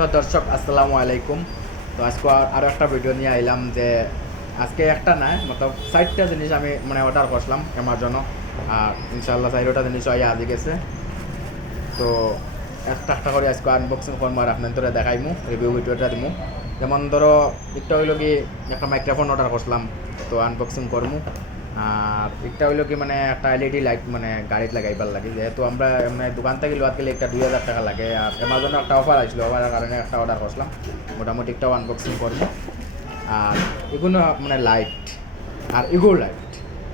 তো দর্শক, আসসালামু আলাইকুম। তো আজকে আর- আরও একটা ভিডিও নিয়ে আইলাম যে আজকে একটা না, মতলব চারটা জিনিস আমি মানে অর্ডার করছিলাম অ্যামাজনও আর ইনশাল্লাহ চারোটা জিনিস আই আজি গেছে। তো একটা একটা করে আজকে আনবক্সিং করব আর আপনার তোরা দেখাইমু রিভিউ ভিডিওটা দিমু। যেমন ধরো, একটা হইল কি, একটা মাইক্রোফোন অর্ডার করছিলাম, তো আনবক্সিং করমু আর একটা হইল কি মানে একটা এলইডি লাইট মানে গাড়িতে লাগাইবার লাগে। যেহেতু আমরা মানে দোকান থেকে লোয়াত গেলে একটা দুই হাজার টাকা লাগে। আর অ্যামাজনে একটা অফার আসলো অফারের কারণে একটা অর্ডার করছিলাম। মোটামুটি একটাও আনবক্সিং করব আর এগুলো মানে লাইট আর ইগো লাইট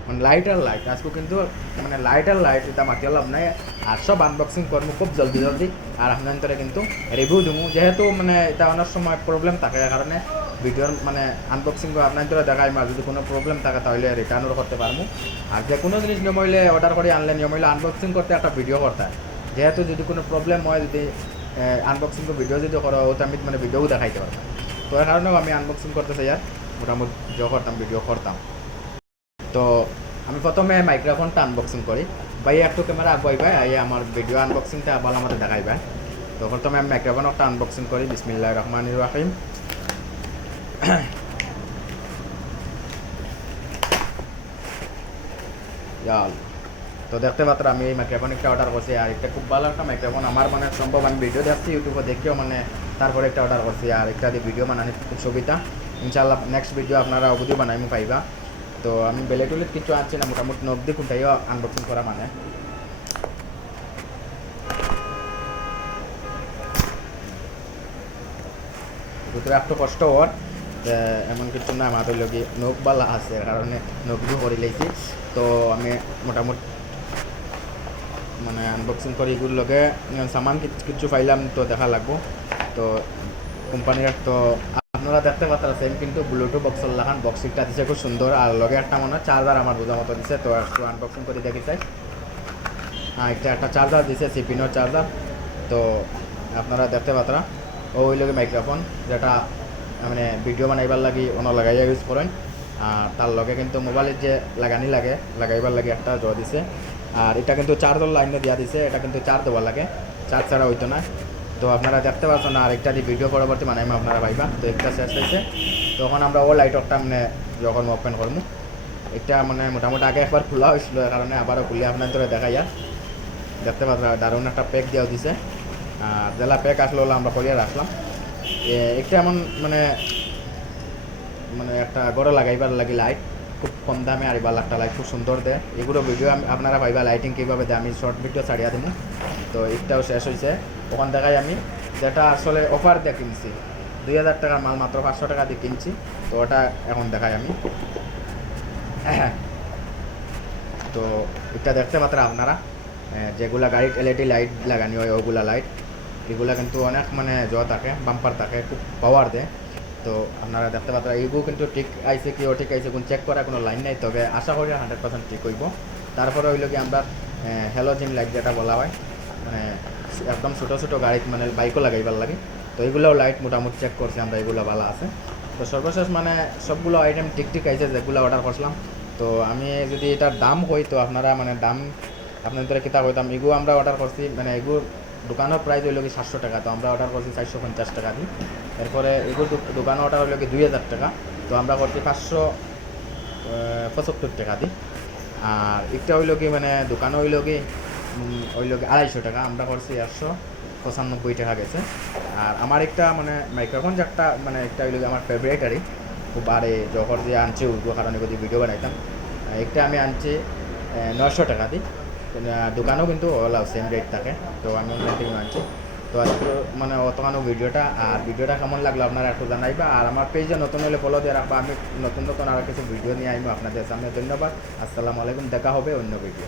মানে লাইট আর লাইট আজকে কিন্তু মানে লাইট আর লাইট এটা মাতি লাভ নাই। আর সব আনবক্সিং করব খুব জলদি জলদি। আর আপনার কিন্তু রিভিউ দিব যেহেতু মানে এটা অনেক সময় প্রবলেম থাকে কারণে ভিডিওর মানে আনবক্সিং আপনার তোরা দেখাই আর যদি কোনো প্রবলেম থাকে তাহলে রিটার্নও করতে পারব আর যে কোনো জিনিস নিয়ম হইলে অর্ডার করে আনলে নিয়ম হইলে আনবক্সিং করতে একটা ভিডিও করতে হয় যেহেতু যদি কোনো প্রবলেম হয়, যদি আনবক্সিং ভিডিও যদি করো ওটা আমি মানে ভিডিও দেখাইতে পারব তো এর কারণেও আমি আনবক্সিং করতে চাই আর মোটামুটি ভিডিও করতাম ভিডিও করতাম তো আমি প্রথমে মাইক্রোফোনটা আনবক্সিং করি ভাই একটু ক্যামেরা আগুয়াইবা এই আমার ভিডিও আনবক্সিংটা ভালো আমাদের দেখাইবা তো প্রথমে আমি মাইক্রোফোনটা আনবক্সিং করি বিসমিল্লাহ রহমান রাহিম তো দেখতে পাত্র আমি এই মাইক্রোফোন একটা অর্ডার করছি আর একটা খুব ভালো একটা মাইক্রোফোন আমার মানে সম্ভব, আমি ভিডিও দেখছি ইউটিউবে দেখেও মানে তারপরে একটা অর্ডার করছি আর একটা দিয়ে ভিডিও বানানি খুব সুবিধা। ইনশাল্লাহ নেক্সট ভিডিও আপনারা অবধিও বানাইমু পাইবা। তো আমি বেলে টুলে কিছু আনছি না, মোটামুটি নব্দি কোনটাইও আনবক্সিং করা মানে। ভিতরে একটু কষ্ট হওয়ার এমন কিছু না আমাদের লগে নখ বালা আছে কারণে নখগুলো করে লাইছি তো আমি মোটামুটি মানে আনবক্সিং করে এগুলোর লগে সামান কিছু পাইলাম, তো দেখা লাগবো। তো কোম্পানির তো আপনারা দেখতে পাচ্ছেন সেম কিন্তু ব্লুটুথ বক্সের লাগান বক্সিংটা দিছে, খুব সুন্দর আর লগে একটা মনে হয় চার্জার আমার বোঝা মতো দিছে, তো একটু আনবক্সিং করে দেখি চাই। হ্যাঁ একটা একটা চার্জার দিছে সিপিনোর চার্জার তো আপনারা দেখতে পাত্রা। ও, ওই লগে মাইক্রোফোন যেটা মানে ভিডিও বানাইবার লাগি অন্য লাগাইয়া ইউজ করেন আর তার লগে কিন্তু মোবাইলের যে লাগানি লাগে লাগাইবার লাগে একটা জ দিছে। আর এটা কিন্তু চার্জর লাইনে দিয়া দিছে, এটা কিন্তু চার্জ দেওয়ার লাগে। চার্জ ছাড়া হইতো না। তো আপনারা দেখতে পাচ্ছেন, আর একটা দিয়ে ভিডিও পরবর্তী মানে আপনারা পাইবা। তো একটা শেষ হয়েছে তখন আমরা ও লাইটরটা মানে যখন ওপেন করব এটা মানে মোটামুটি আগে একবার খোলা হয়েছিল এর কারণে আবারও খুলে আপনার ধরে দেখা যায় দেখতে পাচ্ছেন দারুণ একটা প্যাক দেওয়া দিছে। আর জেলা প্যাক আসলো আমরা করিয়া রাখলাম একটা এমন মানে মানে একটা গড়ে লাগাইবার লাগে লাইট খুব কম দামে আর এবার একটা লাইট খুব সুন্দর দেয় এগুলো ভিডিও আপনারা পাইবা লাইটিং কীভাবে দেয় আমি শর্ট ভিডিও ছাড়িয়া দিব তো একটাও শেষ হয়েছে ওখান দেখাই আমি, যেটা আসলে অফার দিয়ে কিনছি। দুই হাজার টাকার মাল মাত্র পাঁচশো টাকা দিয়ে কিনছি। তো ওটা এখন দেখাই আমি। তো এটা দেখতে পাত্র আপনারা। যেগুলা গাড়ির এলইডি লাইট লাগানি হয়, ওগুলা লাইট এগুলা কিন্তু অনেক মানে জ থাকে বাম্পার থাকে, খুব পাওয়ার দেয়। তো আপনারা দেখতে পাত্র এইগুলো কিন্তু ঠিক আইছে কি ও ঠিক আইছে, কোন চেক করা কোনো লাইন নাই। তবে আশা করি হান্ড্রেড পার্সেন্ট ঠিক হইব। তারপরে হইল কি আমরা হ্যালোজিন লাইট যেটা বলা হয় মানে একদম ছোটো ছোটো গাড়িত মানে বাইকও লাগাইবার লাগে। তো এইগুলোও লাইট মোটামুটি চেক করছি আমরা এগুলো ভালো আছে। তো সর্বশেষ মানে সবগুলো আইটেম ঠিক ঠিক আইছে, যেগুলো অর্ডার করছিলাম। তো আমি যদি এটার দাম হই তো আপনারা মানে দাম, আপনাদের কিতাব হইতাম এগুলো আমরা অর্ডার করছি মানে এগুলো দোকানের প্রাইস হইল কি সাতশো টাকা, তো আমরা অর্ডার করছি চারশো পঞ্চাশ টাকা দিই এরপরে এগুলো দোকানে অর্ডার হইল কি দুই হাজার টাকা, তো আমরা করছি পাঁচশো পঁচাত্তর টাকা দিই আর একটা হইল কি মানে দোকানে হইল কি হইল কি আড়াইশো টাকা, আমরা করছি একশো পঁচানব্বই টাকা গেছে। আর আমার একটা মানে মাইক্রোফোন একটা মানে একটা হইল কি আমার ফেভারিট আরই খুব আরে যখন যে আনছি ওগুলো কারণে যদি ভিডিও বানাইতাম। একটা আমি আনছি নশো টাকা দিই দোকানেও কিন্তু ওলা সেম রেট থাকে। তো আমি অনলাইন থেকে আনছি তো আজকে মানে অতখানো ভিডিওটা, আর ভিডিওটা কেমন লাগল আপনারা একটু জানাইবা। আর আমার পেজে নতুন হলে ফলো দিয়ে রাখবা। আমি নতুন নতুন আরও কিছু ভিডিও নিয়ে আসব আপনাদের সামনে। ধন্যবাদ। আসসালামু আলাইকুম। দেখা হবে অন্য ভিডিও